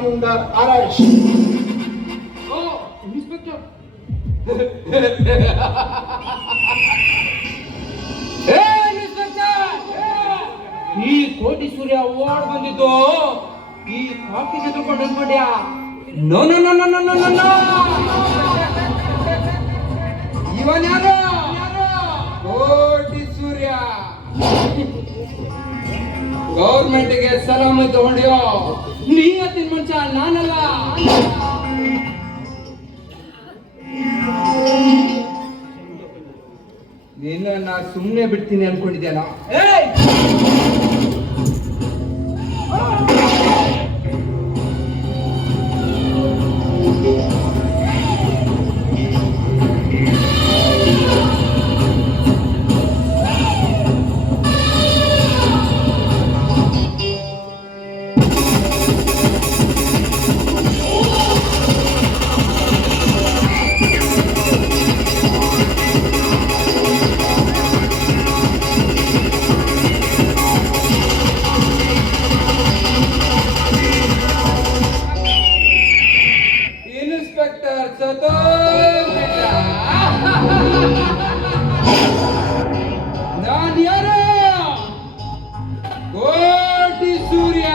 under arrest. Oh, Inspector. ಈ ಕೋಟಿ ಸೂರ್ಯ award ಬಂದಿದ್ದು ಈ ಕಾಫಿ ತೆಗೆದುಕೊಂಡು ಅಂದ್ಕೊಂಡ್ಯಾ? No no no no no no no, ಇವನ್ ಯಾರು? ಕೋಟಿ ಸೂರ್ಯ. ಗೌರ್ಮೆಂಟ್ಗೆ ಸಲಾಮಿ ತಗೊಂಡ್ಯೋ? ನೀಯತ್ತಿನ ಮನುಷ್ಯ ನಾನಲ್ಲ. ನಿನ್ನ ಸುಮ್ಮನೆ ಬಿಡ್ತೀನಿ ಅನ್ಕೊಂಡಿದ್ಯಾನ? ನಾನ್ ಯಾರು? ಕೋಟಿ ಸೂರ್ಯ.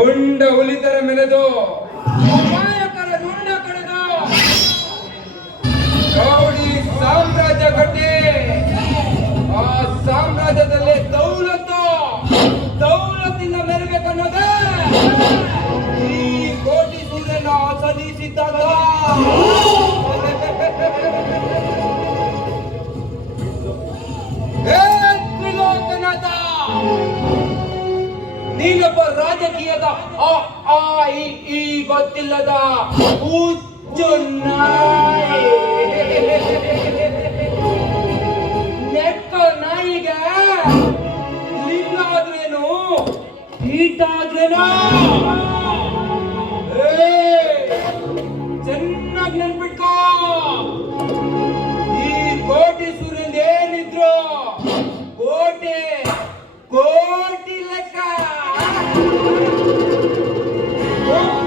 ಉಂಡ ಹುಲಿತರ ಮೆಲೆದು ಅಮಾಯಕರ ರುಂಡ ಕಡೆದು ಗೌಡಿ ಸಾಮ್ರಾಜ್ಯ ಕಟ್ಟಿ ಆ ಸಾಮ್ರಾಜ್ಯದಲ್ಲಿ ದೌಲತ್ತಿಂದ ಮೆರಬೇಕನ್ನೋದೇ ಈ ಕೋಟಿ ಸೂರ್ಯನ ಸಲ್ಲಿಸಿದ್ದಾಗ. ತ್ರಿಲೋಕನಾಥ, ನೀನೊಬ್ಬ ರಾಜಕೀಯದ ಈ ಗೊತ್ತಿಲ್ಲದ ಹುಚ್ಚು ನಾಯಿ. ನೆಕ್ಕ ನಾಯಿಗೆ ಲಿಂಗ ಆದ್ರೇನು, ಕೀಟ ಆದ್ರೇನು? ಚೆನ್ನಾಗಿ ನೆನ್ಪಿಟ್ಕೋ, ಈ ಕೋಟಿ ಸೂರ್ಯಂದ ಏನಿದ್ರು ಕೋಟಿ ಲೆಕ್ಕ.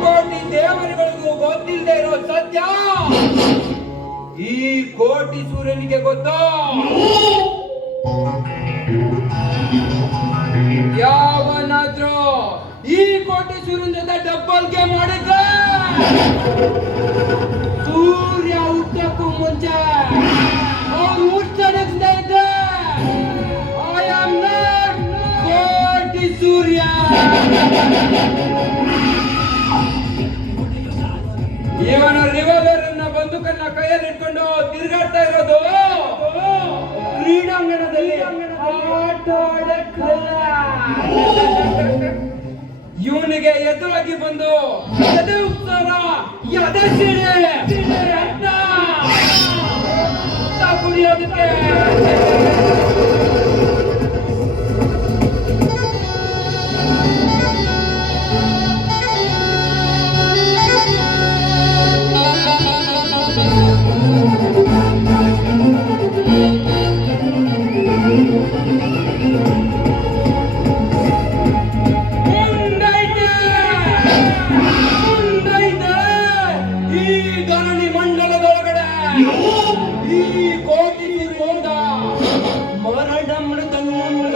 ಕೋಟಿ ದೇವರುಗಳಿಗೂ ಗೊತ್ತಿಲ್ಲದೆ ಇರೋ ಸತ್ಯ ಈ ಕೋಟಿ ಸೂರ್ಯನಿಗೆ ಗೊತ್ತು. ಯಾವನಾದ್ರೂ ಈ ಕೋಟಿ ಸೂರ್ಯನ ಜೊತೆ ಡಬ್ಬಲ್ ಗೇಮ್ ಮಾಡಿದ್ರೆ ಸೂರ್ಯ ಹುಟ್ಟಕ್ಕೂ ಮುಂಚೆ ಅವ್ರು ಹುಟ್ಟಡಕ್ತಾ ಇದ್ದೆ ಐ ಆಮ್ ನಾಟ್ ಕೋಟಿ ಸೂರ್ಯ. ಇವನ ರಿವಾಲ್ವರ್ ಅನ್ನ ಬಂದೂಕನ್ನ ಕೈಯಲ್ಲಿ ಇಟ್ಕೊಂಡು ತಿರುಗಾಡ್ತಾ ಇರೋದು ಕ್ರೀಡಾಂಗಣದಲ್ಲಿ ಆಟ ಆಡಕ್ಕಲ್ಲ. ಇವನಿಗೆ ಎದುರಾಗಿ ಬಂದು ಎದೆ ಉತ್ಸಾರ ಎದೆ ಸಿಡಿ ರಕ್ತ ಕುಡಿಯೋದಕ್ಕೆ ಈ ಕೋಟಿ ಮರಣ ಮೃದಂಗ